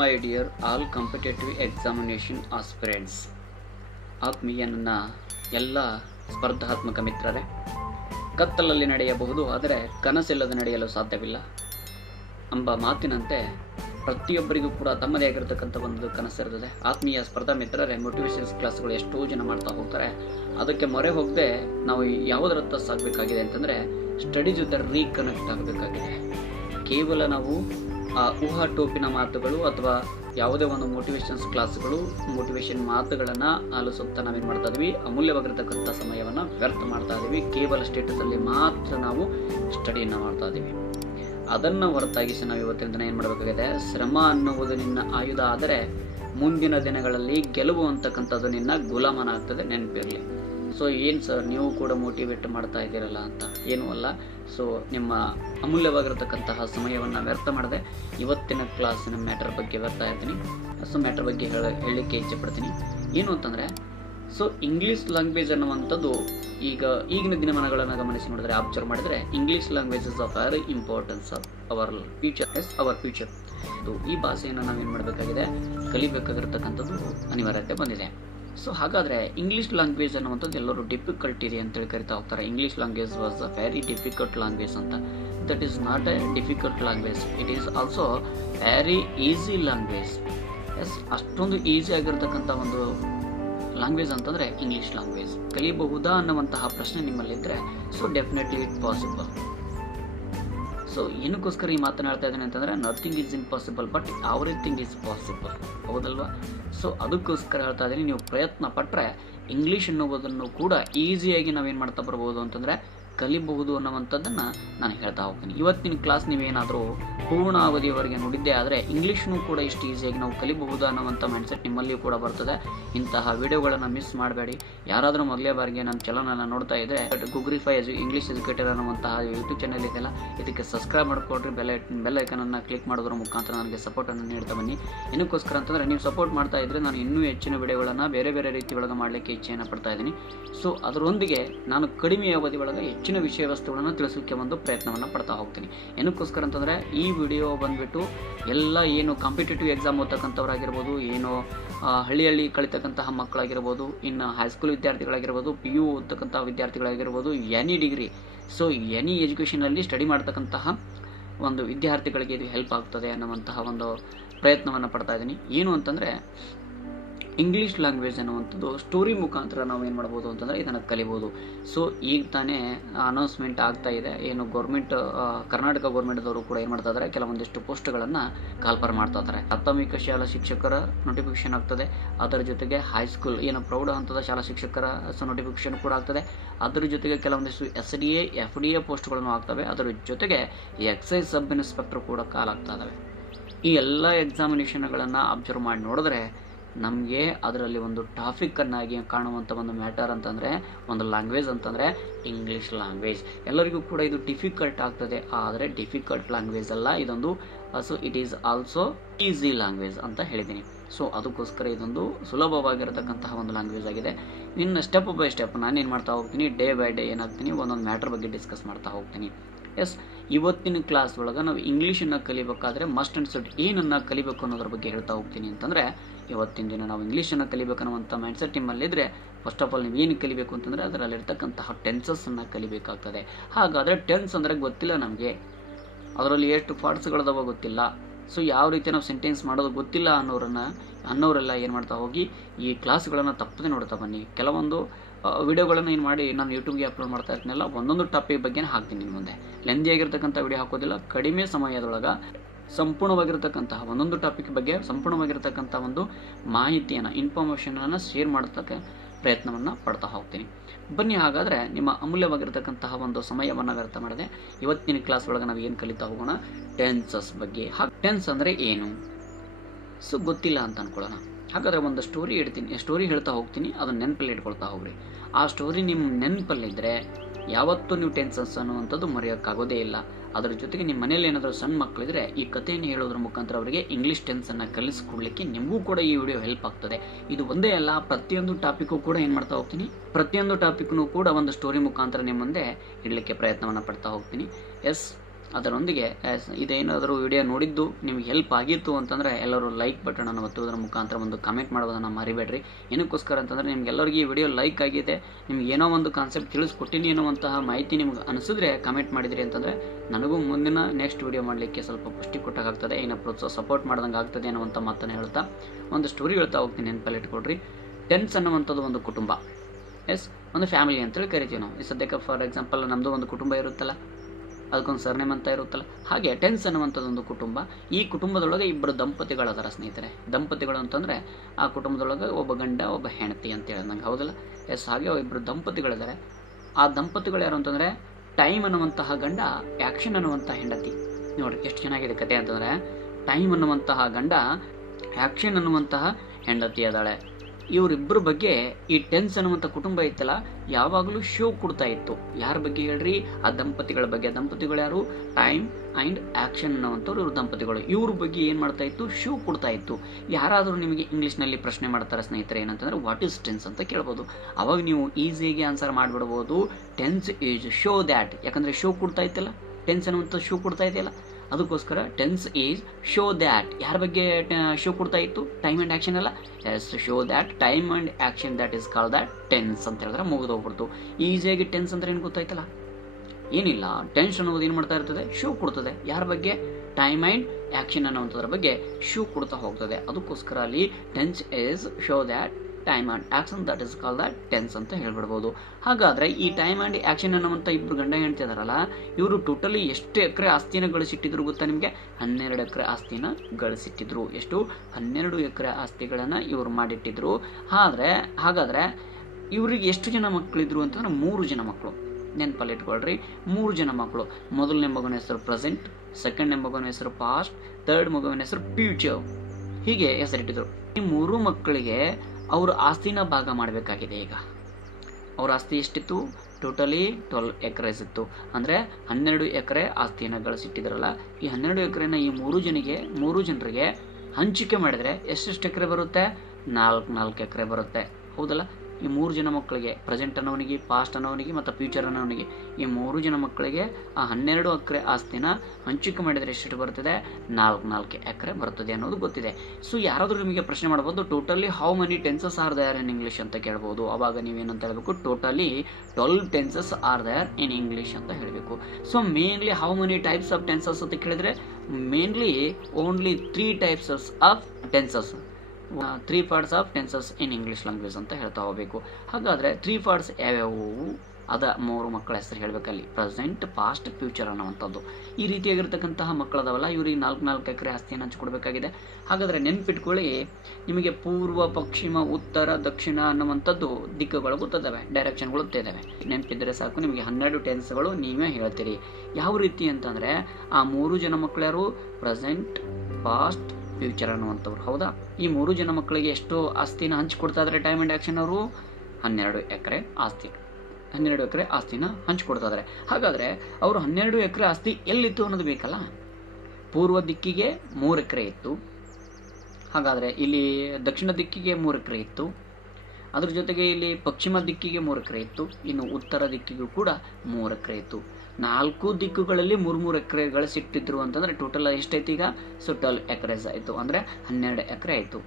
My dear all competitive examination aspirants. ಆತ್ಮೀಯ ನನ್ನ ಎಲ್ಲ ಸ್ಪರ್ಧಾತ್ಮಕ ಮಿತ್ರರೇ, ಕತ್ತಲಲ್ಲಿ ನಡೆಯಬಹುದು, ಆದರೆ ಕನಸಿಲ್ಲದೆ ನಡೆಯಲು ಸಾಧ್ಯವಿಲ್ಲ ಎಂಬ ಮಾತಿನಂತೆ ಪ್ರತಿಯೊಬ್ಬರಿಗೂ ಕೂಡ ತಮ್ಮದೇ ಆಗಿರತಕ್ಕಂಥ ಒಂದು ಕನಸಿರ್ತದೆ. ಆತ್ಮೀಯ ಸ್ಪರ್ಧಾ ಮಿತ್ರರೇ, ಮೋಟಿವೇಶನ್ಸ್ ಕ್ಲಾಸ್ಗಳು ಎಷ್ಟೋ ಜನ ಮಾಡ್ತಾ ಹೋಗ್ತಾರೆ. ಅದಕ್ಕೆ ಮೊರೆ ಹೋಗದೆ ನಾವು ಯಾವುದರತ್ತ ಸಾಗಬೇಕಾಗಿದೆ ಅಂತಂದರೆ ಸ್ಟಡಿ ಜೊತೆ ರೀಕನೆಕ್ಟ್ ಆಗಬೇಕಾಗಿದೆ. ಕೇವಲ ನಾವು ಆ ಊಹಾಟೋಪಿನ ಮಾತುಗಳು ಅಥವಾ ಯಾವುದೇ ಒಂದು ಮೋಟಿವೇಶನ್ಸ್ ಕ್ಲಾಸ್ಗಳು, ಮೋಟಿವೇಶನ್ ಮಾತುಗಳನ್ನು ಆಲಿಸುತ್ತಾ ನಾವೇನು ಮಾಡ್ತಾ ಇದ್ವಿ, ಅಮೂಲ್ಯವಾಗಿರತಕ್ಕಂಥ ಸಮಯವನ್ನು ವ್ಯರ್ಥ ಮಾಡ್ತಾ ಇದ್ದೀವಿ. ಕೇವಲ ಸ್ಟೇಟಸಲ್ಲಿ ಮಾತ್ರ ನಾವು ಸ್ಟಡಿಯನ್ನು ಮಾಡ್ತಾ ಇದ್ದೀವಿ. ಅದನ್ನು ಹೊರತಾಗಿಸಿ ನಾವು ಇವತ್ತಿನ ದಿನ ಏನು ಮಾಡಬೇಕಾಗಿದೆ, ಶ್ರಮ ಅನ್ನುವುದು ನಿನ್ನ ಆಯುಧ ಆದರೆ ಮುಂದಿನ ದಿನಗಳಲ್ಲಿ ಗೆಲುವು ಅಂತಕ್ಕಂಥದ್ದು ನಿನ್ನ ಗುಲಾಮನ ಆಗ್ತದೆ, ನೆನಪಿರಲಿ. ಸೊ ಏನು ಸರ್, ನೀವು ಕೂಡ ಮೋಟಿವೇಟ್ ಮಾಡ್ತಾ ಇದ್ದೀರಲ್ಲ ಅಂತ, ಏನೂ ಅಲ್ಲ. ಸೊ ನಿಮ್ಮ ಅಮೂಲ್ಯವಾಗಿರತಕ್ಕಂತಹ ಸಮಯವನ್ನು ವ್ಯರ್ಥ ಮಾಡದೆ ಇವತ್ತಿನ ಕ್ಲಾಸಿನ ಮ್ಯಾಟರ್ ಬಗ್ಗೆ ಬರ್ತಾ ಇರ್ತೀನಿ. ಸೊ ಮ್ಯಾಟರ್ ಬಗ್ಗೆ ಹೇಳಲಿಕ್ಕೆ ಇಚ್ಛೆ ಪಡ್ತೀನಿ. ಏನು ಅಂತಂದರೆ, ಸೊ ಇಂಗ್ಲೀಷ್ ಲ್ಯಾಂಗ್ವೇಜ್ ಅನ್ನುವಂಥದ್ದು ಈಗಿನ ದಿನಮಾನಗಳನ್ನು ಗಮನಿಸಿ ನೋಡಿದ್ರೆ, ಅಬ್ಸರ್ವ್ ಮಾಡಿದರೆ, English language is of very importance of our future. ಈ ಭಾಷೆಯನ್ನು ನಾವೇನು ಮಾಡಬೇಕಾಗಿದೆ, ಕಲಿಬೇಕಾಗಿರ್ತಕ್ಕಂಥದ್ದು ಅನಿವಾರ್ಯತೆ ಬಂದಿದೆ. ಸೊ ಹಾಗಾದರೆ ಇಂಗ್ಲೀಷ್ ಲ್ಯಾಂಗ್ವೇಜ್ ಅನ್ನುವಂಥದ್ದು ಎಲ್ಲರೂ ಡಿಫಿಕಲ್ಟ್ ಇದೆ ಅಂತೇಳಿ ಕರಿತಾ ಹೋಗ್ತಾರೆ. English language was a very difficult language ಅಂತ. That is not a difficult language, it is also very easy language. Yes, ಅಷ್ಟೊಂದು ಈಸಿ ಆಗಿರ್ತಕ್ಕಂಥ ಒಂದು ಲ್ಯಾಂಗ್ವೇಜ್ ಅಂತಂದರೆ ಇಂಗ್ಲೀಷ್ ಲ್ಯಾಂಗ್ವೇಜ್. ಕಲಿಯಬಹುದಾ ಅನ್ನುವಂತಹ ಪ್ರಶ್ನೆ ನಿಮ್ಮಲ್ಲಿದ್ದರೆ, so definitely it possible. So ಏನಕ್ಕೋಸ್ಕರ ಈ ಮಾತನಾಡ್ತಾ ಇದ್ದೇನೆ ಅಂತಂದರೆ, nothing is impossible but everything is possible, ಹೌದಲ್ವಾ? ಸೊ ಅದಕ್ಕೋಸ್ಕರ ಹೇಳ್ತಾ ಇದ್ದೀನಿ, ನೀವು ಪ್ರಯತ್ನ ಪಟ್ಟರೆ ಇಂಗ್ಲೀಷ್ ಅನ್ನುವುದನ್ನು ಕೂಡ ಈಸಿಯಾಗಿ ನಾವೇನು ಮಾಡ್ತಾ ಬರ್ಬೋದು ಅಂತಂದರೆ ಕಲಿಬಹುದು ಅನ್ನುವಂಥದ್ದನ್ನು ನಾನು ಹೇಳ್ತಾ ಹೋಗ್ತೀನಿ. ಇವತ್ತಿನ ಕ್ಲಾಸ್ ನೀವೇನಾದರೂ ಪೂರ್ಣ ಅವಧಿಯವರೆಗೆ ನೋಡಿದ್ದೇ ಆದರೆ ಇಂಗ್ಲೀಷ್ನೂ ಕೂಡ ಇಷ್ಟು ಈಸಿಯಾಗಿ ನಾವು ಕಲಿಬಹುದು ಅನ್ನುವಂಥ ಮೈಂಡ್ಸೆಟ್ ನಿಮ್ಮಲ್ಲಿಯೂ ಕೂಡ ಬರ್ತದೆ. ಇಂತಹ ವಿಡಿಯೋಗಳನ್ನು ಮಿಸ್ ಮಾಡಬೇಡಿ. ಯಾರಾದರೂ ಮೊದಲೇ ಬಾರಿಗೆ ನನ್ನ ಚಾನಲನ್ನು ನೋಡ್ತಾ ಇದ್ದರೆ, ಗುಗ್ರಿಫೈ ಇಂಗ್ಲೀಷ್ ಎಜುಕೇಟರ್ ಅನ್ನುವಂತಹ ಯೂಟ್ಯೂಬ್ ಚಾನಲ್ ಇದೆಯಲ್ಲ, ಇದಕ್ಕೆ ಸಬ್ಸ್ಕ್ರೈಬ್ ಮಾಡಿಕೊಡ್ರಿ. ಬೆಲ್ ಐಕನನ್ನು ಕ್ಲಿಕ್ ಮಾಡೋದ್ರ ಮುಖಾಂತರ ನನಗೆ ಸಪೋರ್ಟನ್ನು ನೀಡ್ತಾ ಬನ್ನಿ. ಏನಕ್ಕೋಸ್ಕರ ಅಂತಂದರೆ, ನೀವು ಸಪೋರ್ಟ್ ಮಾಡ್ತಾ ಇದ್ದರೆ ನಾನು ಇನ್ನೂ ಹೆಚ್ಚಿನ ವಿಡಿಯೋಗಳನ್ನು ಬೇರೆ ಬೇರೆ ರೀತಿ ಒಳಗೆ ಮಾಡಲಿಕ್ಕೆ ಇಚ್ಛೆಯನ್ನು ಪಡ್ತಾ ಇದ್ದೀನಿ. ಸೊ ಅದರೊಂದಿಗೆ ನಾನು ಕಡಿಮೆ ಅವಧಿ ಒಳಗೆ ಹೆಚ್ಚಿನ ವಿಷಯ ವಸ್ತುಗಳನ್ನು ತಿಳಿಸೋಕ್ಕೆ ಒಂದು ಪ್ರಯತ್ನವನ್ನು ಪಡ್ತಾ ಹೋಗ್ತೀನಿ. ಏನಕ್ಕೋಸ್ಕರ ಅಂತಂದರೆ, ಈ ವಿಡಿಯೋ ಬಂದುಬಿಟ್ಟು ಎಲ್ಲ ಏನು ಕಾಂಪಿಟೇಟಿವ್ ಎಕ್ಸಾಮ್ ಓದ್ತಕ್ಕಂಥವ್ರಾಗಿರ್ಬೋದು, ಏನು ಹಳ್ಳಿ ಕಲಿತಕ್ಕಂತಹ ಮಕ್ಕಳಾಗಿರ್ಬೋದು, ಇನ್ನು ಹೈಸ್ಕೂಲ್ ವಿದ್ಯಾರ್ಥಿಗಳಾಗಿರ್ಬೋದು, PU ಓದ್ತಕ್ಕಂಥ ವಿದ್ಯಾರ್ಥಿಗಳಾಗಿರ್ಬೋದು, ಎನಿ ಡಿಗ್ರಿ, ಸೊ ಎನಿ ಎಜುಕೇಷನಲ್ಲಿ ಸ್ಟಡಿ ಮಾಡ್ತಕ್ಕಂತಹ ಒಂದು ವಿದ್ಯಾರ್ಥಿಗಳಿಗೆ ಇದು ಹೆಲ್ಪ್ ಆಗ್ತದೆ ಅನ್ನುವಂತಹ ಒಂದು ಪ್ರಯತ್ನವನ್ನು ಪಡ್ತಾ ಇದ್ದೀನಿ. ಏನು ಅಂತಂದರೆ, ಇಂಗ್ಲೀಷ್ ಲ್ಯಾಂಗ್ವೇಜ್ ಅನ್ನುವಂಥದ್ದು ಸ್ಟೋರಿ ಮುಖಾಂತರ ನಾವು ಏನು ಮಾಡ್ಬೋದು ಅಂತಂದರೆ ಇದನ್ನು ಕಲಿಬೋದು. ಸೊ ಈಗ ತಾನೇ ಅನೌನ್ಸ್ಮೆಂಟ್ ಆಗ್ತಾ ಇದೆ, ಏನು ಕರ್ನಾಟಕ ಗೌರ್ಮೆಂಟ್ದವರು ಕೂಡ ಏನು ಮಾಡ್ತಾ ಇದ್ದಾರೆ, ಕೆಲವೊಂದಿಷ್ಟು ಪೋಸ್ಟ್ಗಳನ್ನು ಕಾಲ್ಪರ್ ಮಾಡ್ತಾ ಇದ್ದಾರೆ. ಪ್ರಾಥಮಿಕ ಶಾಲಾ ಶಿಕ್ಷಕರ ನೋಟಿಫಿಕೇಶನ್ ಆಗ್ತದೆ, ಅದರ ಜೊತೆಗೆ ಹೈಸ್ಕೂಲ್ ಏನು ಪ್ರೌಢ ಹಂತದ ಶಾಲಾ ಶಿಕ್ಷಕರ ನೋಟಿಫಿಕೇಶನ್ ಕೂಡ ಆಗ್ತದೆ. ಅದರ ಜೊತೆಗೆ ಕೆಲವೊಂದಿಷ್ಟು SDA FDA ಪೋಸ್ಟ್ಗಳನ್ನು ಆಗ್ತವೆ. ಅದರ ಜೊತೆಗೆ ಎಕ್ಸೈಸ್ ಸಬ್ ಇನ್ಸ್ಪೆಕ್ಟರ್ ಕೂಡ ಕಾಲಾಗ್ತಾ ಇದ್ದಾವೆ. ಈ ಎಲ್ಲ ಎಕ್ಸಾಮಿನೇಷನ್ಗಳನ್ನು ಅಬ್ಸರ್ವ್ ಮಾಡಿ ನೋಡಿದ್ರೆ ನಮಗೆ ಅದರಲ್ಲಿ ಒಂದು ಟಾಪಿಕನ್ನಾಗಿ ಕಾಣುವಂಥ ಒಂದು ಮ್ಯಾಟರ್ ಅಂತಂದರೆ, ಒಂದು ಲ್ಯಾಂಗ್ವೇಜ್ ಅಂತಂದರೆ ಇಂಗ್ಲೀಷ್ ಲ್ಯಾಂಗ್ವೇಜ್. ಎಲ್ಲರಿಗೂ ಕೂಡ ಇದು ಡಿಫಿಕಲ್ಟ್ ಆಗ್ತದೆ, ಆದರೆ ಡಿಫಿಕಲ್ಟ್ ಲ್ಯಾಂಗ್ವೇಜ್ ಅಲ್ಲ ಇದೊಂದು. So it is also easy language ಅಂತ ಹೇಳಿದ್ದೀನಿ. ಸೊ ಅದಕ್ಕೋಸ್ಕರ ಇದೊಂದು ಸುಲಭವಾಗಿರತಕ್ಕಂತಹ ಒಂದು ಲ್ಯಾಂಗ್ವೇಜ್ ಆಗಿದೆ. ಇನ್ನು ಸ್ಟೆಪ್ ಬೈ ಸ್ಟೆಪ್ ನಾನೇನು ಮಾಡ್ತಾ ಹೋಗ್ತೀನಿ, ಡೇ ಬೈ ಡೇ ಏನಾಗ್ತೀನಿ, ಒಂದೊಂದು ಮ್ಯಾಟರ್ ಬಗ್ಗೆ ಡಿಸ್ಕಸ್ ಮಾಡ್ತಾ ಹೋಗ್ತೀನಿ. ಎಸ್, ಇವತ್ತಿನ ಕ್ಲಾಸ್ ಒಳಗೆ ನಾವು ಇಂಗ್ಲೀಷನ್ನು ಕಲಿಬೇಕಾದ್ರೆ ಮಸ್ಟ್ ಆ್ಯಂಡ್ ಶುಡ್ ಏನನ್ನು ಕಲಿಬೇಕು ಅನ್ನೋದ್ರ ಬಗ್ಗೆ ಹೇಳ್ತಾ ಹೋಗ್ತೀನಿ. ಅಂತಂದರೆ, ಇವತ್ತಿನ ದಿನ ನಾವು ಇಂಗ್ಲೀಷನ್ನು ಕಲಿಬೇಕನ್ನುವಂಥ ಮೈಂಡ್ಸೆಟ್ ನಿಮ್ಮಲ್ಲಿದ್ದರೆ, ಫಸ್ಟ್ ಆಫ್ ಆಲ್ ನೀವು ಏನು ಕಲಿಬೇಕು ಅಂತಂದರೆ ಅದರಲ್ಲಿರ್ತಕ್ಕಂತಹ ಟೆನ್ಸಸ್ಸನ್ನು ಕಲಿಬೇಕಾಗ್ತದೆ. ಹಾಗಾದರೆ ಟೆನ್ಸ್ ಅಂದರೆ ಗೊತ್ತಿಲ್ಲ ನಮಗೆ, ಅದರಲ್ಲಿ ಎಷ್ಟು ಪಾರ್ಟ್ಸ್ಗಳದವ ಗೊತ್ತಿಲ್ಲ. ಸೊ ಯಾವ ರೀತಿ ನಾವು ಸೆಂಟೆನ್ಸ್ ಮಾಡೋದು ಗೊತ್ತಿಲ್ಲ ಅನ್ನೋರೆಲ್ಲ ಏನು ಮಾಡ್ತಾ ಹೋಗಿ ಈ ಕ್ಲಾಸ್ಗಳನ್ನು ತಪ್ಪದೆ ನೋಡ್ತಾ ಬನ್ನಿ. ಕೆಲವೊಂದು ವಿಡಿಯೋಗಳನ್ನು ಏನು ಮಾಡಿ ನಾನು ಯೂಟ್ಯೂಬ್ಗೆ ಅಪ್ಲೋಡ್ ಮಾಡ್ತಾ ಇರ್ತೀನಲ್ಲ, ಒಂದೊಂದು ಟಾಪಿಕ್ ಬಗ್ಗೆ ಹಾಕ್ತೀನಿ ನಿಮ್ಮ ಮುಂದೆ. ಲೆಂದಿಯಾಗಿರ್ತಕ್ಕಂಥ ವಿಡಿಯೋ ಹಾಕೋದಿಲ್ಲ, ಕಡಿಮೆ ಸಮಯದೊಳಗೆ ಸಂಪೂರ್ಣವಾಗಿರ್ತಕ್ಕಂತಹ ಒಂದೊಂದು ಟಾಪಿಕ್ ಬಗ್ಗೆ ಸಂಪೂರ್ಣವಾಗಿರ್ತಕ್ಕಂಥ ಒಂದು ಮಾಹಿತಿಯನ್ನು, ಇನ್ಫಾರ್ಮೇಷನನ್ನು ಶೇರ್ ಮಾಡತಕ್ಕ ಪ್ರಯತ್ನವನ್ನು ಪಡ್ತಾ ಹೋಗ್ತೀನಿ. ಬನ್ನಿ, ಹಾಗಾದರೆ ನಿಮ್ಮ ಅಮೂಲ್ಯವಾಗಿರ್ತಕ್ಕಂತಹ ಒಂದು ಸಮಯವನ್ನು ವ್ಯರ್ಥ ಮಾಡದೆ ಇವತ್ತಿನ ಕ್ಲಾಸ್ ಒಳಗೆ ನಾವು ಏನು ಕಲಿತಾ ಹೋಗೋಣ, ಟೆನ್ಸಸ್ ಬಗ್ಗೆ. ಟೆನ್ಸ್ ಅಂದರೆ ಏನು, ಸೊ ಗೊತ್ತಿಲ್ಲ ಅಂತ ಅಂದ್ಕೊಳ್ಳೋಣ. ಹಾಗಾದರೆ ಒಂದು ಸ್ಟೋರಿ ಹೇಳ್ತಾ ಹೋಗ್ತೀನಿ, ಅದನ್ನು ನೆನಪಲ್ಲಿ ಇಟ್ಕೊಳ್ತಾ ಹೋಗ್ರಿ. ಆ ಸ್ಟೋರಿ ನಿಮ್ಮ ನೆನಪಲ್ಲಿದ್ದರೆ ಯಾವತ್ತೂ ನೀವು ಟೆನ್ಸಸ್ ಅನ್ನುವಂಥದ್ದು ಮರೆಯೋಕ್ಕಾಗೋದೇ ಇಲ್ಲ. ಅದರ ಜೊತೆಗೆ ನಿಮ್ಮ ಮನೇಲಿ ಏನಾದರೂ ಸಣ್ಣ ಮಕ್ಕಳಿದ್ರೆ ಈ ಕಥೆಯನ್ನು ಹೇಳೋದ್ರ ಮುಖಾಂತರ ಅವರಿಗೆ ಇಂಗ್ಲೀಷ್ ಟೆನ್ಸನ್ನು ಕಲಿಸ್ಕೊಡ್ಲಿಕ್ಕೆ ನಿಮಗೂ ಕೂಡ ಈ ವಿಡಿಯೋ ಹೆಲ್ಪ್ ಆಗ್ತದೆ. ಇದು ಒಂದೇ ಅಲ್ಲ, ಪ್ರತಿಯೊಂದು ಟಾಪಿಕ್ಕು ಕೂಡ ಏನು ಮಾಡ್ತಾ ಹೋಗ್ತೀನಿ, ಪ್ರತಿಯೊಂದು ಟಾಪಿಕ್ನು ಕೂಡ ಒಂದು ಸ್ಟೋರಿ ಮುಖಾಂತರ ನಿಮ್ಮ ಮುಂದೆ ಇಡಲಿಕ್ಕೆ ಪ್ರಯತ್ನವನ್ನು ಪಡ್ತಾ ಹೋಗ್ತೀನಿ. ಎಸ್, ಅದರೊಂದಿಗೆ ಇದೇನಾದರೂ ವಿಡಿಯೋ ನೋಡಿದ್ದು ನಿಮಗೆ ಹೆಲ್ಪ್ ಆಗಿತ್ತು ಅಂತಂದರೆ ಎಲ್ಲರೂ ಲೈಕ್ ಬಟನನ್ನು ಒತ್ತುವುದರ ಮುಖಾಂತರ ಒಂದು ಕಮೆಂಟ್ ಮಾಡೋದನ್ನು ಮರಿಬೇಡ್ರಿ. ಏನಕ್ಕೋಸ್ಕರ ಅಂತಂದರೆ ನಿಮ್ಗೆಲ್ಲರಿಗೂ ಈ ವಿಡಿಯೋ ಲೈಕ್ ಆಗಿದೆ, ನಿಮ್ಗೆ ಏನೋ ಒಂದು ಕಾನ್ಸೆಪ್ಟ್ ತಿಳಿಸ್ಕೊಟ್ಟಿನಿ ಅನ್ನುವಂತಹ ಮಾಹಿತಿ ನಿಮ್ಗೆ ಅನಿಸಿದ್ರೆ ಕಮೆಂಟ್ ಮಾಡಿದ್ರಿ ಅಂತಂದರೆ ನನಗೂ ಮುಂದಿನ ನೆಕ್ಸ್ಟ್ ವಿಡಿಯೋ ಮಾಡಲಿಕ್ಕೆ ಸ್ವಲ್ಪ ಪುಷ್ಟಿ ಕೊಟ್ಟಾಗ್ತದೆ, ಇನ್ನು ಪ್ರೋತ್ಸಾಹ ಸಪೋರ್ಟ್ ಮಾಡ್ದಂಗೆ ಆಗ್ತದೆ ಅನ್ನುವಂಥ ಮಾತನ್ನು ಹೇಳ್ತಾ ಒಂದು ಸ್ಟೋರಿ ಹೇಳ್ತಾ ಹೋಗ್ತೀನಿ, ನೆನಪಲ್ಲಿ ಇಟ್ಕೊಳ್ರಿ. ಟೆನ್ಸ್ ಅನ್ನುವಂಥದ್ದು ಒಂದು ಕುಟುಂಬ, ಒಂದು ಫ್ಯಾಮಿಲಿ ಅಂತೇಳಿ ಕರಿತೀವಿ ನಾವು. ಈ ಸದ್ಯಕ್ಕೆ ಫಾರ್ ಎಕ್ಸಾಂಪಲ್ ನಮ್ಮದು ಒಂದು ಕುಟುಂಬ ಇರುತ್ತಲ್ಲ, ಅದಕ್ಕೊಂದು ಸರ್ನೇಮ್ ಅಂತ ಇರುತ್ತಲ್ಲ, ಹಾಗೆ ಟೆನ್ಸ್ ಅನ್ನುವಂಥದ್ದು ಒಂದು ಕುಟುಂಬ. ಈ ಕುಟುಂಬದೊಳಗೆ ಇಬ್ಬರು ದಂಪತಿಗಳದಾರ ಸ್ನೇಹಿತರೆ. ದಂಪತಿಗಳು ಅಂತಂದರೆ ಆ ಕುಟುಂಬದೊಳಗೆ ಒಬ್ಬ ಗಂಡ ಒಬ್ಬ ಹೆಂಡತಿ ಅಂತ ಹೇಳಿದಂಗೆ, ಹೌದಲ್ಲ? ಹಾಗೆ ಇಬ್ಬರು ದಂಪತಿಗಳಿದ್ದಾರೆ. ಆ ದಂಪತಿಗಳು ಯಾರು ಅಂತಂದರೆ ಟೈಮ್ ಅನ್ನುವಂತಹ ಗಂಡ, ಆ್ಯಕ್ಷನ್ ಅನ್ನುವಂತಹ ಹೆಂಡತಿ. ನೋಡ್ರಿ ಎಷ್ಟು ಚೆನ್ನಾಗಿದೆ ಕತೆ ಅಂತಂದರೆ, ಟೈಮ್ ಅನ್ನುವಂತಹ ಗಂಡ, ಆ್ಯಕ್ಷನ್ ಅನ್ನುವಂತಹ ಹೆಂಡತಿ ಅದಾಳೆ. ಇವರಿಬ್ಬರ ಬಗ್ಗೆ ಈ ಟೆನ್ಸ್ ಅನ್ನುವಂಥ ಕುಟುಂಬ ಇತ್ತಲ್ಲ ಯಾವಾಗಲೂ ಶೋ ಕೊಡ್ತಾ ಇತ್ತು. ಯಾರ ಬಗ್ಗೆ ಹೇಳ್ರಿ? ಆ ದಂಪತಿಗಳ ಬಗ್ಗೆ. ದಂಪತಿಗಳು ಯಾರು? ಟೈಮ್ ಆ್ಯಂಡ್ ಆ್ಯಕ್ಷನ್ ಅನ್ನುವಂಥವ್ರು ಇವರು ದಂಪತಿಗಳು. ಇವ್ರ ಬಗ್ಗೆ ಏನು ಮಾಡ್ತಾ ಇತ್ತು? ಶೋ ಕೊಡ್ತಾ ಇತ್ತು. ಯಾರಾದರೂ ನಿಮಗೆ ಇಂಗ್ಲೀಷ್ನಲ್ಲಿ ಪ್ರಶ್ನೆ ಮಾಡ್ತಾರೆ ಸ್ನೇಹಿತರೆ, ಏನಂತಂದರೆ ವಾಟ್ ಈಸ್ ಟೆನ್ಸ್ ಅಂತ ಕೇಳ್ಬೋದು. ಅವಾಗ ನೀವು ಈಸಿಯಾಗಿ ಆನ್ಸರ್ ಮಾಡಿಬಿಡ್ಬೋದು, ಟೆನ್ಸ್ ಈಸ್ ಶೋ ದ್ಯಾಟ್. ಯಾಕಂದರೆ ಶೋ ಕೊಡ್ತಾ ಇತ್ತಲ್ಲ, ಟೆನ್ಸ್ ಅನ್ನುವಂಥ ಶೋ ಕೊಡ್ತಾ ಇದೆಯಲ್ಲ, ಅದಕ್ಕೋಸ್ಕರ ಟೆನ್ಸ್ ಈಸ್ ಶೋ ದ್ಯಾಟ್. ಯಾರ ಬಗ್ಗೆ ಶೋ ಕೊಡ್ತಾ ಇತ್ತು? ಟೈಮ್ ಆ್ಯಂಡ್ ಆ್ಯಕ್ಷನ್ ಅಲ್ಲ, yes show that time and action that is call that tense ಅಂತ ಹೇಳಿದ್ರೆ ಮುಗಿದೋಗ್ಬಿಡ್ತು. ಈಸಿಯಾಗಿ ಟೆನ್ಸ್ ಅಂದ್ರೆ ಏನು ಗೊತ್ತಾಯ್ತಲ್ಲ? ಏನಿಲ್ಲ, ಟೆನ್ಸ್ ಅನ್ನೋದು ಏನು ಮಾಡ್ತಾ ಇರ್ತದೆ? ಶೋ ಕೊಡ್ತದೆ. ಯಾರ ಬಗ್ಗೆ? ಟೈಮ್ ಆ್ಯಂಡ್ ಆ್ಯಕ್ಷನ್ ಅನ್ನೋಂಥದ್ರ ಬಗ್ಗೆ ಶೋ ಕೊಡ್ತಾ ಹೋಗ್ತದೆ. ಅದಕ್ಕೋಸ್ಕರ ಅಲ್ಲಿ tense is show that time and action that is call that tense ಅಂತ ಹೇಳ್ಬಿಡ್ಬೋದು. ಹಾಗಾದರೆ ಈ ಟೈಮ್ ಆ್ಯಂಡ್ ಆ್ಯಕ್ಷನ್ ಅನ್ನುವಂಥ ಇಬ್ಬರು ಗಂಡ ಹೆಂಡ್ತಿ ಇದಾರಲ್ಲ, ಇವರು ಟೋಟಲಿ ಎಷ್ಟು ಎಕರೆ ಆಸ್ತಿನ ಗಳಿಸಿಟ್ಟಿದ್ರು ಗೊತ್ತಾ ನಿಮಗೆ? 12 ಎಕರೆ ಆಸ್ತಿನ ಗಳಿಸಿಟ್ಟಿದ್ರು. ಎಷ್ಟು? 12 ಎಕರೆ ಆಸ್ತಿಗಳನ್ನು ಇವರು ಮಾಡಿಟ್ಟಿದ್ರು. ಹಾಗಾದರೆ ಇವ್ರಿಗೆ ಎಷ್ಟು ಜನ ಮಕ್ಕಳಿದ್ರು ಅಂತಂದ್ರೆ 3 ಜನ ಮಕ್ಕಳು. ನೆನಪಲ್ಲಿ ಇಟ್ಕೊಳ್ರಿ, 3 ಜನ ಮಕ್ಕಳು. ಮೊದಲನೇ ಮಗನ ಹೆಸರು ಪ್ರೆಸೆಂಟ್, ಸೆಕೆಂಡ್ನೇ ಮಗನ ಹೆಸರು ಪಾಸ್ಟ್, ಥರ್ಡ್ ಮಗುವಿನ ಹೆಸರು ಫ್ಯೂಚರ್, ಹೀಗೆ ಹೆಸರಿಟ್ಟಿದ್ರು. ಈ 3 ಮಕ್ಕಳಿಗೆ ಅವರು ಆಸ್ತಿನ ಭಾಗ ಮಾಡಬೇಕಾಗಿದೆ. ಈಗ ಅವ್ರ ಆಸ್ತಿ ಎಷ್ಟಿತ್ತು? ಟೋಟಲಿ 12 ಎಕರೆಸ್ ಇತ್ತು. ಅಂದರೆ 12 ಎಕರೆ ಆಸ್ತಿಯನ್ನು ಗಳಿಸಿಟ್ಟಿದ್ರಲ್ಲ, ಈ 12 ಎಕರೆನ ಈ 3 ಜನರಿಗೆ ಹಂಚಿಕೆ ಮಾಡಿದರೆ ಎಷ್ಟೆಷ್ಟು ಎಕರೆ ಬರುತ್ತೆ? 4 ಎಕರೆ ಬರುತ್ತೆ, ಹೌದಲ್ಲ? ಈ 3 ಜನ ಮಕ್ಕಳಿಗೆ, ಪ್ರೆಸೆಂಟ್ ಅನ್ನೋನಿಗೆ, ಪಾಸ್ಟ್ ಅನ್ನೋನಿಗೆ ಮತ್ತು ಫ್ಯೂಚರ್ ಅನ್ನೋನಿಗೆ, ಈ 3 ಜನ ಮಕ್ಕಳಿಗೆ ಆ 12 ಎಕರೆ ಆಸ್ತಿನ ಹಂಚಿಕೆ ಮಾಡಿದರೆ ಎಷ್ಟು ಬರ್ತದೆ? 4 ಎಕರೆ ಬರ್ತದೆ ಅನ್ನೋದು ಗೊತ್ತಿದೆ. ಸೊ ಯಾರಾದರೂ ನಿಮಗೆ ಪ್ರಶ್ನೆ ಮಾಡ್ಬೋದು, totally how many tenses are there in English ಅಂತ ಕೇಳ್ಬೋದು. ಅವಾಗ ನೀವೇನಂತ ಹೇಳಬೇಕು? Totally 12 tenses are there in English ಅಂತ ಹೇಳಬೇಕು. So mainly how many types of tenses ಅಂತ ಕೇಳಿದರೆ mainly only 3 types of tenses, 3 parts of tenses in English language ಅಂತ ಹೇಳ್ತಾ ಹೋಗಬೇಕು. ಹಾಗಾದರೆ 3 ಪಾರ್ಟ್ಸ್ ಯಾವ್ಯಾವು? ಅದ 3 ಮಕ್ಕಳ ಹೆಸರು ಹೇಳಬೇಕಲ್ಲಿ, ಪ್ರೆಸೆಂಟ್, ಪಾಸ್ಟ್, ಫ್ಯೂಚರ್ ಅನ್ನುವಂಥದ್ದು. ಈ ರೀತಿಯಾಗಿರ್ತಕ್ಕಂತಹ ಮಕ್ಕಳದವಲ್ಲ, ಇವ್ರಿಗೆ 4 ಎಕರೆ ಆಸ್ತಿಯನ್ನು ಹಂಚಿಕೊಡ್ಬೇಕಾಗಿದೆ. ಹಾಗಾದರೆ ನೆನ್ಪಿಟ್ಕೊಳ್ಳಿ, ನಿಮಗೆ ಪೂರ್ವ, ಪಶ್ಚಿಮ, ಉತ್ತರ, ದಕ್ಷಿಣ ಅನ್ನುವಂಥದ್ದು ದಿಕ್ಕುಗಳು ಗೊತ್ತಿದ್ದಾವೆ, ಡೈರೆಕ್ಷನ್ಗಳು ಗೊತ್ತಿದ್ದಾವೆ. ನೆನಪಿದ್ದರೆ ಸಾಕು, ನಿಮಗೆ 12 ಟೆನ್ಸ್ಗಳು ನೀವೇ ಹೇಳ್ತೀರಿ. ಯಾವ ರೀತಿ ಅಂತಂದರೆ ಆ 3 ಜನ ಮಕ್ಕಳು ಯಾರು? ಪ್ರೆಸೆಂಟ್, ಪಾಸ್ಟ್, ಫ್ಯೂಚರ್ ಅನ್ನುವಂಥವ್ರು, ಹೌದಾ? ಈ 3 ಜನ ಮಕ್ಕಳಿಗೆ ಎಷ್ಟು ಆಸ್ತಿನ ಹಂಚಿಕೊಡ್ತಾ ಇದ್ದಾರೆ ಟೈಮ್ ಆ್ಯಂಡ್ ಆ್ಯಕ್ಷನ್ ಅವರು? 12 ಎಕರೆ ಆಸ್ತಿನ ಹಂಚಿಕೊಡ್ತಾ ಇದ್ದಾರೆ. ಹಾಗಾದರೆ ಅವರು 12 ಎಕರೆ ಆಸ್ತಿ ಎಲ್ಲಿತ್ತು ಅನ್ನೋದು ಬೇಕಲ್ಲ? ಪೂರ್ವ ದಿಕ್ಕಿಗೆ 3 ಎಕರೆ ಇತ್ತು. ಹಾಗಾದರೆ ಇಲ್ಲಿ ದಕ್ಷಿಣ ದಿಕ್ಕಿಗೆ 3 ಎಕರೆ ಇತ್ತು. ಅದ್ರ ಜೊತೆಗೆ ಇಲ್ಲಿ ಪಶ್ಚಿಮ ದಿಕ್ಕಿಗೆ 3 ಎಕರೆ ಇತ್ತು. ಇನ್ನು ಉತ್ತರ ದಿಕ್ಕಿಗೂ ಕೂಡ 3 ಎಕರೆ ಇತ್ತು. 4 ದಿಕ್ಕುಗಳಲ್ಲಿ 3 ಎಕರೆ ಗಳಿಸಿಟ್ಟಿದ್ರು ಅಂತಂದರೆ ಟೋಟಲ್ ಎಷ್ಟೈತಿ ಈಗ? ಸೊ 12 ಎಕರೆಸ್ ಆಯಿತು, ಅಂದರೆ 12 ಎಕರೆ ಆಯಿತು.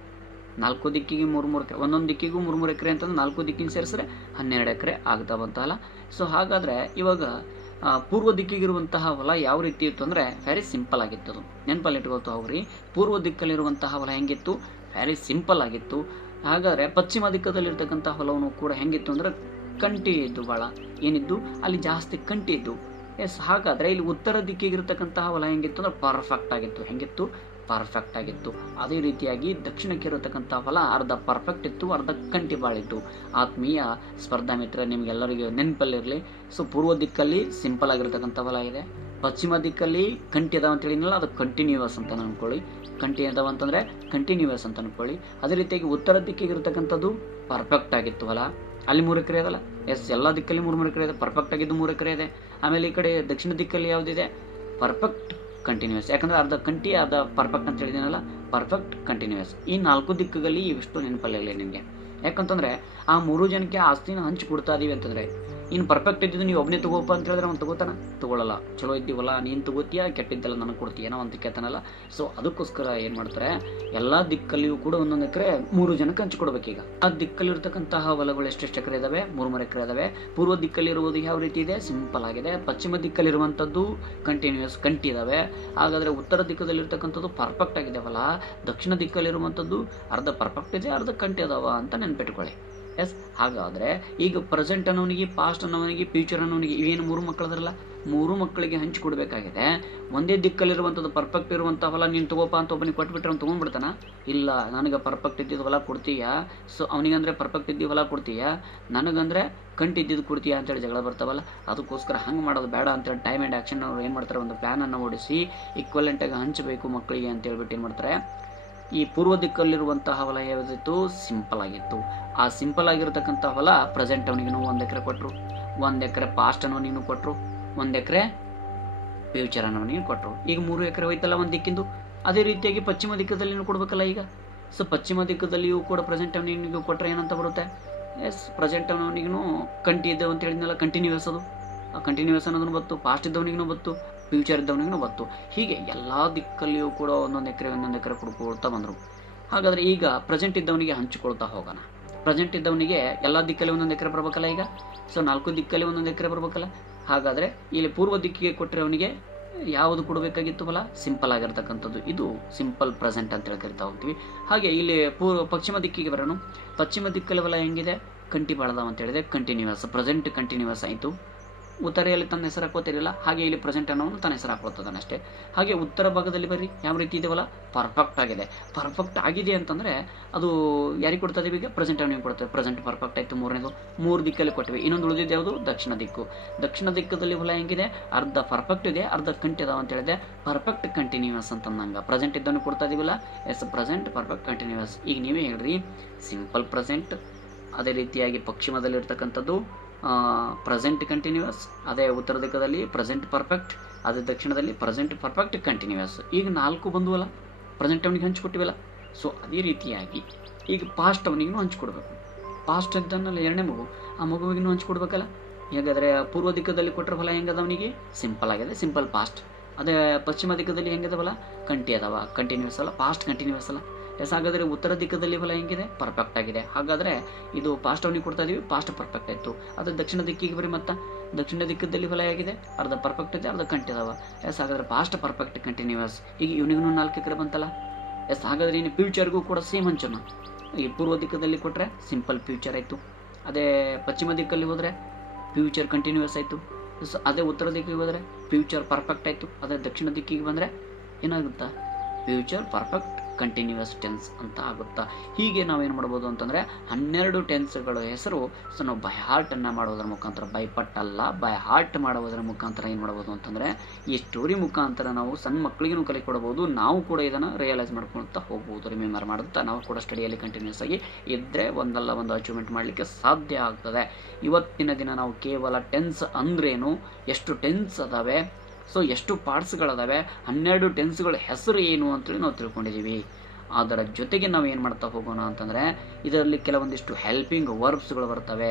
4 ದಿಕ್ಕಿಗೆ 3 ಎಕರೆ, ಒಂದೊಂದು ದಿಕ್ಕಿಗೂ 3 ಎಕರೆ ಅಂತಂದ್ರೆ 4 ದಿಕ್ಕಿಗೆ ಸೇರಿಸಿದ್ರೆ 12 ಎಕರೆ ಆಗ್ತಾ ಬಂತಲ್ಲ. ಸೊ ಹಾಗಾದರೆ ಇವಾಗ ಪೂರ್ವ ದಿಕ್ಕಿಗಿರುವಂತಹ ಹೊಲ ಯಾವ ರೀತಿ ಇತ್ತು ಅಂದರೆ ವೆರಿ ಸಿಂಪಲ್ ಆಗಿತ್ತು. ಅದು ನೆನಪಲ್ಲಿ ಇಟ್ಕೊಳ್ತಾ ಹೋಗ್ರಿ. ಪೂರ್ವ ದಿಕ್ಕಲ್ಲಿರುವಂತಹ ಹೊಲ ಹೆಂಗಿತ್ತು? ವೆರಿ ಸಿಂಪಲ್ ಆಗಿತ್ತು. ಹಾಗಾದರೆ ಪಶ್ಚಿಮ ದಿಕ್ಕದಲ್ಲಿರ್ತಕ್ಕಂಥ ಹೊಲವನ್ನು ಕೂಡ ಹೆಂಗಿತ್ತು ಅಂದರೆ ಕಂಟಿ ಇದ್ದು, ಭಾಳ ಏನಿದ್ದು ಅಲ್ಲಿ ಜಾಸ್ತಿ ಕಂಟಿ ಇದ್ದು. ಎಸ್, ಹಾಗಾದರೆ ಇಲ್ಲಿ ಉತ್ತರ ದಿಕ್ಕಿಗಿರ್ತಕ್ಕಂತಹ ಹೊಲ ಹೆಂಗಿತ್ತು ಅಂದರೆ ಪರ್ಫೆಕ್ಟ್ ಆಗಿತ್ತು. ಹೆಂಗಿತ್ತು? ಪರ್ಫೆಕ್ಟ್ ಆಗಿತ್ತು. ಅದೇ ರೀತಿಯಾಗಿ ದಕ್ಷಿಣಕ್ಕೆ ಇರತಕ್ಕಂಥ ಹೊಲ ಅರ್ಧ ಪರ್ಫೆಕ್ಟ್ ಇತ್ತು, ಅರ್ಧ ಕಂಟಿ ಬಾಳಿತ್ತು. ಆತ್ಮೀಯ ಸ್ಪರ್ಧಾ ಮಿತ್ರ, ನಿಮಗೆಲ್ಲರಿಗೂ ನೆನಪಲ್ಲಿರಲಿ. ಸೊ ಪೂರ್ವ ದಿಕ್ಕಲ್ಲಿ ಸಿಂಪಲ್ ಆಗಿರ್ತಕ್ಕಂಥ ಹೊಲ ಇದೆ, ಪಶ್ಚಿಮ ದಿಕ್ಕಲ್ಲಿ ಕಂಟಿ ಅದಾವ ಅಂತ ಹೇಳಿದ್ನಲ್ಲ, ಅದು ಕಂಟಿನ್ಯೂಯಸ್ ಅಂತ ಅನ್ಕೊಳ್ಳಿ. ಕಂಟಿ ಅದಾವ ಅಂತಂದರೆ ಕಂಟಿನ್ಯೂಯಸ್ ಅಂತ ಅನ್ಕೊಳ್ಳಿ. ಅದೇ ರೀತಿಯಾಗಿ ಉತ್ತರ ದಿಕ್ಕಿಗೆ ಇರತಕ್ಕಂಥದ್ದು ಪರ್ಫೆಕ್ಟ್ ಆಗಿತ್ತು ಹೊಲ, ಅಲ್ಲಿ 3 ಎಕರೆ ಅದಲ್ಲ. ಎಸ್, ಎಲ್ಲ ದಿಕ್ಕಲ್ಲಿ 3 ಎಕರೆ ಇದೆ, ಪರ್ಫೆಕ್ಟ್ ಆಗಿದ್ದು 3 ಎಕರೆ ಇದೆ. ಆಮೇಲೆ ಈ ಕಡೆ ದಕ್ಷಿಣ ದಿಕ್ಕಲ್ಲಿ ಯಾವುದಿದೆ? Perfect continuous. ಯಾಕಂದರೆ ಅರ್ಧ ಕಂಟಿ ಅರ್ಧ ಪರ್ಫೆಕ್ಟ್ ಅಂತ ಹೇಳಿದ್ದೀನಲ್ಲ, ಪರ್ಫೆಕ್ಟ್ ಕಂಟಿನ್ಯೂಯಸ್. ಈ 4 ದಿಕ್ಕುಗಳಲ್ಲಿ ಇವಿಷ್ಟು ನೆನಪಲ್ಲಿರಲಿ ನಿಮಗೆ. ಯಾಕಂತಂದರೆ ಆ 3 ಜನಕ್ಕೆ ಆಸ್ತಿನ ಹಂಚಿಕೊಡ್ತಾ ಇದೀವಿ ಅಂತಂದರೆ ಇನ್ನು ಪರ್ಫೆಕ್ಟ್ ಇದ್ದಿದ್ದು ನೀವು ಒಬ್ಬನೇ ತಗೋಪ್ಪ ಅಂತ ಹೇಳಿದ್ರೆ ಅವ್ನು ತಗೋತಾನ, ತಗೊಳ್ಳಲ್ಲ. ಚಲೋ ಇದ್ದೀವಲ್ಲ ನೀನು ತಗೋತೀಯ, ಕೆಟ್ಟಿದ್ದೆಲ್ಲ ನನಗೆ ಕೊಡ್ತೀಯನೋ ಅಂತ ಕೇಳ್ತಾನಲ್ಲ. ಸೊ ಅದಕ್ಕೋಸ್ಕರ ಏನು ಮಾಡ್ತಾರೆ, ಎಲ್ಲ ದಿಕ್ಕಲ್ಲಿಯೂ ಕೂಡ ಒಂದೊಂದು ಎಕರೆ 3 ಜನಕ್ಕೆ ಹಂಚಿಕೊಡ್ಬೇಕೀಗ. ಆ ದಿಕ್ಕಲ್ಲಿರ್ತಕ್ಕಂತಹ ಹೊಲಗಳು ಎಷ್ಟೆಷ್ಟು ಎಕರೆ ಇದಾವೆ, 3 ಎಕರೆ ಇದಾವೆ. ಪೂರ್ವ ದಿಕ್ಕಲ್ಲಿರುವುದು ಯಾವ ರೀತಿ ಇದೆ, ಸಿಂಪಲ್ ಆಗಿದೆ. ಪಶ್ಚಿಮ ದಿಕ್ಕಲ್ಲಿರುವಂಥದ್ದು ಕಂಟಿನ್ಯೂಸ್ ಕಂಟಿ ಇದಾವೆ. ಹಾಗಾದರೆ ಉತ್ತರ ದಿಕ್ಕದಲ್ಲಿರ್ತಕ್ಕಂಥದ್ದು ಪರ್ಫೆಕ್ಟ್ ಆಗಿದೆ ಹೊಲ, ದಕ್ಷಿಣ ದಿಕ್ಕಲ್ಲಿರುವಂಥದ್ದು ಅರ್ಧ ಪರ್ಫೆಕ್ಟ್ ಇದೆ, ಅರ್ಧ ಕಂಟಿ ಅದಾವ ಅಂತ ನೆನ್ಪಿಟ್ಕೊಳ್ಳಿ. ಎಸ್, ಹಾಗಾದರೆ ಈಗ ಪ್ರೆಸೆಂಟ್ ಅನ್ನೋನಿಗೆ, ಪಾಸ್ಟ್ ಅನ್ನೋನಿಗೆ, ಫ್ಯೂಚರ್ ಅನ್ನೋನಿಗೆ ಇವೇನು 3 ಮಕ್ಕಳದ್ರಲ್ಲ, 3 ಮಕ್ಕಳಿಗೆ ಹಂಚಿಕೊಡ್ಬೇಕಾಗಿದೆ. ಒಂದೇ ದಿಕ್ಕಲ್ಲಿರುವಂಥದ್ದು ಪರ್ಫೆಕ್ಟ್ ಇರುವಂಥ ಹೊಲ ನೀನು ತಗೋಪ ಅಂತ ಒಬ್ಬನಿಗೆ ಕೊಟ್ಬಿಟ್ರೆ ಅವ್ನು ತೊಗೊಂಡ್ಬಿಡ್ತಾನ? ಇಲ್ಲ, ನನಗೆ ಪರ್ಫೆಕ್ಟ್ ಇದ್ದಿದ್ದು ಹೊಲ ಕೊಡ್ತೀಯಾ, ಸೊ ಅವನಿಗಂದ್ರೆ ಪರ್ಫೆಕ್ಟ್ ಇದ್ದಿದ್ದು ಹೊಲ ಕೊಡ್ತೀಯಾ, ನನಗಂದ್ರೆ ಕಂಟಿದ್ದಿದ್ದು ಕೊಡ್ತೀಯಾ ಅಂತೇಳಿ ಜಗಳ ಬರ್ತಾವಲ್ಲ. ಅದಕ್ಕೋಸ್ಕರ ಹಂಗೆ ಮಾಡೋದು ಬೇಡ ಅಂತೇಳಿ ಟೈಮ್ ಆ್ಯಂಡ್ ಆ್ಯಕ್ಷನ್ ಅವ್ರು ಏನು ಮಾಡ್ತಾರೆ, ಒಂದು ಪ್ಲ್ಯಾನನ್ನು ಓಡಿಸಿ ಈಕ್ವಲೆಂಟಾಗಿ ಹಂಚಬೇಕು ಮಕ್ಕಳಿಗೆ ಅಂತ ಹೇಳ್ಬಿಟ್ಟು ಏನು ಮಾಡ್ತಾರೆ, ಈ ಪೂರ್ವ ದಿಕ್ಕಲ್ಲಿರುವಂತಹ ಹೊಲ ಯಾವುದಿತ್ತು, ಸಿಂಪಲ್ ಆಗಿತ್ತು. ಆ ಸಿಂಪಲ್ ಆಗಿರತಕ್ಕಂಥ ಹೊಲ ಪ್ರೆಸೆಂಟ್ ಅವನಿಗೂ 1 ಎಕರೆ ಕೊಟ್ಟರು, 1 ಎಕರೆ ಪಾಸ್ಟ್ ಅನ್ನೋನಿಗೂ ಕೊಟ್ಟರು, 1 ಎಕರೆ ಫ್ಯೂಚರ್ ಅನ್ನೋನಿಗೂ ಕೊಟ್ಟರು. ಈಗ 3 ಎಕರೆ ಹೋಯ್ತಲ್ಲ ಒಂದು ದಿಕ್ಕಿಂದು. ಅದೇ ರೀತಿಯಾಗಿ ಪಶ್ಚಿಮ ದಿಕ್ಕದಲ್ಲಿನೂ ಕೊಡ್ಬೇಕಲ್ಲ ಈಗ. ಸೊ ಪಶ್ಚಿಮ ದಿಕ್ಕದಲ್ಲಿಯೂ ಕೂಡ ಪ್ರೆಸೆಂಟ್ ಅವನಿಗೂ ಕೊಟ್ಟರೆ ಏನಂತ ಬರುತ್ತೆ, ಎಸ್ ಪ್ರೆಸೆಂಟ್ ಅವನಿಗೂ ಕಂಟಿ ಇದ್ದೇವೆ ಅಂತ ಹೇಳಿದ್ನಲ್ಲ, ಕಂಟಿನ್ಯೂಸ್ ಅದು. ಆ ಕಂಟಿನ್ಯೂಸ್ ಅನ್ನೋದನ್ನು ಬತ್ತು, ಪಾಸ್ಟ್ ಇದ್ದವನಿಗೂ ಬತ್ತು, ಫ್ಯೂಚರ್ ಇದ್ದವನಿಗೂ ಬತ್ತು. ಹೀಗೆ ಎಲ್ಲ ದಿಕ್ಕಲ್ಲಿಯೂ ಕೂಡ 1 ಎಕರೆ ಕೊಡ್ಕೊಳ್ತಾ ಬಂದರು. ಹಾಗಾದರೆ ಈಗ ಪ್ರೆಸೆಂಟ್ ಇದ್ದವನಿಗೆ ಹಂಚಿಕೊಳ್ತಾ ಹೋಗೋಣ. ಪ್ರೆಸೆಂಟ್ ಇದ್ದವನಿಗೆ ಎಲ್ಲ ದಿಕ್ಕಲ್ಲಿ 1 ಎಕರೆ ಬರಬೇಕಲ್ಲ ಈಗ. ಸೊ 4 ದಿಕ್ಕಲ್ಲಿ 1 ಎಕರೆ ಬರಬೇಕಲ್ಲ. ಹಾಗಾದರೆ ಇಲ್ಲಿ ಪೂರ್ವ ದಿಕ್ಕಿಗೆ ಕೊಟ್ಟರೆ ಅವನಿಗೆ ಯಾವುದು ಕೊಡಬೇಕಾಗಿತ್ತು ಹೊಲ, ಸಿಂಪಲ್ ಆಗಿರ್ತಕ್ಕಂಥದ್ದು. ಇದು ಸಿಂಪಲ್ ಪ್ರೆಸೆಂಟ್ ಅಂತೇಳಿ ಕರಿತಾ ಹೋಗ್ತೀವಿ. ಹಾಗೆ ಇಲ್ಲಿ ಪಶ್ಚಿಮ ದಿಕ್ಕಿಗೆ ಬರೋಣ. ಪಶ್ಚಿಮ ದಿಕ್ಕಲ್ಲಿ ಹೊಲ ಹೆಂಗಿದೆ, ಕಂಟಿ ಬಾಳದಾವ ಅಂತ ಹೇಳಿದೆ, ಕಂಟಿನ್ಯೂಸ್ ಪ್ರೆಸೆಂಟ್ ಕಂಟಿನ್ಯೂಸ್ ಆಯಿತು. ಉತ್ತರೆಯಲ್ಲಿ ತನ್ನ ಹೆಸರು ಹಾಕೋತಿರಲಿಲ್ಲ, ಹಾಗೆ ಇಲ್ಲಿ ಪ್ರೆಸೆಂಟ್ ಅನ್ನೋನು ತನ್ನ ಹೆಸರು ಹಾಕೋತಾನೆ ಅಷ್ಟೇ. ಹಾಗೆ ಉತ್ತರ ಭಾಗದಲ್ಲಿ ಬರ್ರಿ, ಯಾವ ರೀತಿ ಇದೆವಲ್ಲ, ಪರ್ಫೆಕ್ಟ್ ಆಗಿದೆ. ಪರ್ಫೆಕ್ಟ್ ಆಗಿದೆ ಅಂತಂದರೆ ಅದು ಯಾರಿಗೆ ಕೊಡ್ತಾ ಇದೀವಿ ಈಗ, ಪ್ರೆಸೆಂಟ್ ಅವನಿಗೆ ಕೊಡ್ತೇವೆ. ಪ್ರೆಸೆಂಟ್ ಪರ್ಫೆಕ್ಟ್ ಆಯಿತು, 3ನೇದು. 3 ದಿಕ್ಕಲ್ಲಿ ಕೊಟ್ಟಿವಿ. ಇನ್ನೊಂದು ಉಳಿದಿದ್ದು ಯಾವುದು, ದಕ್ಷಿಣ ದಿಕ್ಕು. ದಕ್ಷಿಣ ದಿಕ್ಕದಲ್ಲಿ ಹೊಲ ಹೆಂಗಿದೆ, ಅರ್ಧ ಪರ್ಫೆಕ್ಟ್ ಇದೆ, ಅರ್ಧ ಕಂಟಿ ಅದಾವ ಅಂತ ಹೇಳಿದೆ. ಪರ್ಫೆಕ್ಟ್ ಕಂಟಿನ್ಯೂಸ್ ಅಂತಂದಂಗೆ ಪ್ರೆಸೆಂಟ್ ಇದ್ದನ್ನು ಕೊಡ್ತಾ ಇದೀವಲ್ಲ, ಎಸ್ ಪ್ರೆಸೆಂಟ್ ಪರ್ಫೆಕ್ಟ್ ಕಂಟಿನ್ಯೂಸ್. ಈಗ ನೀವೇ ಹೇಳ್ರಿ, ಸಿಂಪಲ್ ಪ್ರೆಸೆಂಟ್, ಅದೇ ರೀತಿಯಾಗಿ ಪಶ್ಚಿಮದಲ್ಲಿರ್ತಕ್ಕಂಥದ್ದು ಪ್ರೆಸೆಂಟ್ ಕಂಟಿನ್ಯೂಸ್, ಅದೇ ಉತ್ತರ ದಿಕ್ಕದಲ್ಲಿ ಪ್ರೆಸೆಂಟ್ ಪರ್ಫೆಕ್ಟ್, ಅದೇ ದಕ್ಷಿಣದಲ್ಲಿ ಪ್ರೆಸೆಂಟ್ ಪರ್ಫೆಕ್ಟ್ ಕಂಟಿನ್ಯೂಸ್. ಈಗ 4 ಬಂದುವಲ್ಲ, ಪ್ರೆಸೆಂಟ್ ಅವನಿಗೆ ಹಂಚಿಕೊಟ್ಟಿವಲ್ಲ. ಸೊ ಅದೇ ರೀತಿಯಾಗಿ ಈಗ ಪಾಸ್ಟ್ ಅವನಿಗೂ ಹಂಚಿಕೊಡ್ಬೇಕು. ಪಾಸ್ಟ್ ಇದ್ದನ್ನಲ್ಲಿ 2ನೇ ಮಗು, ಆ ಮಗುವಿಗೂ ಹಂಚಿಕೊಡ್ಬೇಕಲ್ಲ. ಹೇಗಾದರೆ ಪೂರ್ವ ದಿಕ್ಕದಲ್ಲಿ ಕೊಟ್ಟರೆ ಹೊಲ ಹೆಂಗದ ಅವನಿಗೆ, ಸಿಂಪಲ್ ಆಗಿದೆ, ಸಿಂಪಲ್ ಪಾಸ್ಟ್. ಅದೇ ಪಶ್ಚಿಮ ದಿಕ್ಕದಲ್ಲಿ ಹೆಂಗದವಲ್ಲ, ಕಂಟಿ ಅದಾವ, ಕಂಟಿನ್ಯೂಸ್ ಅಲ್ಲ, ಪಾಸ್ಟ್ ಕಂಟಿನ್ಯೂಸ್ ಅಲ್ಲ. ಎಸ್, ಹಾಗಾದರೆ ಉತ್ತರ ದಿಕ್ಕದಲ್ಲಿ ಹೊಲ ಹೆಂಗಿದೆ, ಪರ್ಫೆಕ್ಟ್ ಆಗಿದೆ. ಹಾಗಾದರೆ ಇದು ಪಾಸ್ಟ್ ಅವನಿಗೆ ಕೊಡ್ತಾ ಇದೀವಿ, ಪಾಸ್ಟ್ ಪರ್ಫೆಕ್ಟ್ ಆಯಿತು. ಅದು ದಕ್ಷಿಣ ದಿಕ್ಕಿಗೆ ಬರೀ ಮತ್ತೆ ದಕ್ಷಿಣ ದಿಕ್ಕದಲ್ಲಿ ಹೊಲ ಹೇಗಿದೆ, ಅರ್ಧ ಪರ್ಫೆಕ್ಟ್ ಇದೆ, ಅರ್ಧ ಕಂಟಿ ಅದಾವ. ಎಸ್, ಹಾಗಾದರೆ ಪಾಸ್ಟ್ ಪರ್ಫೆಕ್ಟ್ ಕಂಟಿನ್ಯೂಸ್. ಈಗ ಇವನಿಗೂ 4 ಎಕರೆ ಬಂತಲ್ಲ. ಎಸ್, ಹಾಗಾದರೆ ಇನ್ನು ಫ್ಯೂಚರ್ಗೂ ಕೂಡ ಸೇಮ್ ಹಂಚೋಣ. ಈ ಪೂರ್ವ ದಿಕ್ಕದಲ್ಲಿ ಕೊಟ್ಟರೆ ಸಿಂಪಲ್ ಫ್ಯೂಚರ್ ಆಯಿತು, ಅದೇ ಪಶ್ಚಿಮ ದಿಕ್ಕಲ್ಲಿ ಹೋದರೆ ಫ್ಯೂಚರ್ ಕಂಟಿನ್ಯೂಸ್ ಆಯಿತು. ಅದೇ ಉತ್ತರ ದಿಕ್ಕಿಗೆ ಹೋದರೆ ಫ್ಯೂಚರ್ ಪರ್ಫೆಕ್ಟ್ ಆಯಿತು. ಅದೇ ದಕ್ಷಿಣ ದಿಕ್ಕಿಗೆ ಬಂದರೆ ಏನಾಗುತ್ತಾ, ಫ್ಯೂಚರ್ ಪರ್ಫೆಕ್ಟ್ ಕಂಟಿನ್ಯೂಸ್ ಟೆನ್ಸ್ ಅಂತ ಆಗುತ್ತಾ. ಹೀಗೆ ನಾವೇನು ಮಾಡ್ಬೋದು ಅಂತಂದರೆ 12 ಟೆನ್ಸ್ಗಳ ಹೆಸರು. ಸೊ ನಾವು ಬೈ ಹಾರ್ಟನ್ನು ಮಾಡೋದ್ರ ಮುಖಾಂತರ, ಬೈಪಟ್ಟಲ್ಲ ಬೈ ಹಾರ್ಟ್ ಮಾಡೋದ್ರ ಮುಖಾಂತರ ಏನು ಮಾಡ್ಬೋದು ಅಂತಂದರೆ, ಈ ಸ್ಟೋರಿ ಮುಖಾಂತರ ನಾವು ಸಣ್ಣ ಮಕ್ಕಳಿಗೂ ಕಲಿಕೊಡ್ಬೋದು. ನಾವು ಕೂಡ ಇದನ್ನು ರಿಯಲೈಸ್ ಮಾಡ್ಕೊಳ್ತಾ ಹೋಗ್ಬೋದು, ರಿಮೆಂಬರ್ ಮಾಡುತ್ತಾ ನಾವು ಕೂಡ ಸ್ಟಡಿಯಲ್ಲಿ ಕಂಟಿನ್ಯೂಸ್ ಆಗಿ ಇದ್ದರೆ ಒಂದಲ್ಲ ಒಂದು ಅಚೀವ್ಮೆಂಟ್ ಮಾಡಲಿಕ್ಕೆ ಸಾಧ್ಯ ಆಗ್ತದೆ. ಇವತ್ತಿನ ದಿನ ನಾವು ಕೇವಲ ಟೆನ್ಸ್ ಅಂದ್ರೇನು, ಎಷ್ಟು ಟೆನ್ಸ್ ಅದಾವೆ, ಸೊ ಎಷ್ಟು ಪಾರ್ಟ್ಸ್ಗಳದಾವೆ, 12 ಟೆನ್ಸ್ಗಳ ಹೆಸರು ಏನು ಅಂತೇಳಿ ನಾವು ತಿಳ್ಕೊಂಡಿದ್ದೀವಿ. ಅದರ ಜೊತೆಗೆ ನಾವು ಏನು ಮಾಡ್ತಾ ಹೋಗೋಣ ಅಂತಂದರೆ, ಇದರಲ್ಲಿ ಕೆಲವೊಂದಿಷ್ಟು ಹೆಲ್ಪಿಂಗ್ ವರ್ಬ್ಸ್ಗಳು ಬರ್ತವೆ.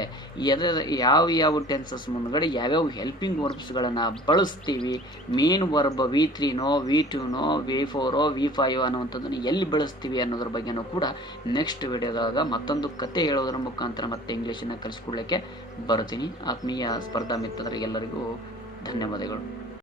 ಯಾವ ಟೆನ್ಸಸ್ ಮುಂದ್ಗಡೆ ಯಾವ್ಯಾವ ಹೆಲ್ಪಿಂಗ್ ವರ್ಬ್ಸ್ಗಳನ್ನು ಬಳಸ್ತೀವಿ, ಮೇನ್ ವರ್ಬ್ V3ನೋ V2ನೋ V4 V5 ಅನ್ನುವಂಥದ್ದನ್ನು ಎಲ್ಲಿ ಬಳಸ್ತೀವಿ ಅನ್ನೋದ್ರ ಬಗ್ಗೆನೂ ಕೂಡ ನೆಕ್ಸ್ಟ್ ವಿಡಿಯೋದಾಗ ಮತ್ತೊಂದು ಕತೆ ಹೇಳೋದ್ರ ಮುಖಾಂತರ ಮತ್ತೆ ಇಂಗ್ಲೀಷನ್ನು ಕಲಿಸ್ಕೊಡ್ಲಿಕ್ಕೆ ಬರ್ತೀನಿ. ಆತ್ಮೀಯ ಸ್ಪರ್ಧಾ ಮಿತ್ರರಿಗೆಲ್ಲರಿಗೂ ಧನ್ಯವಾದಗಳು.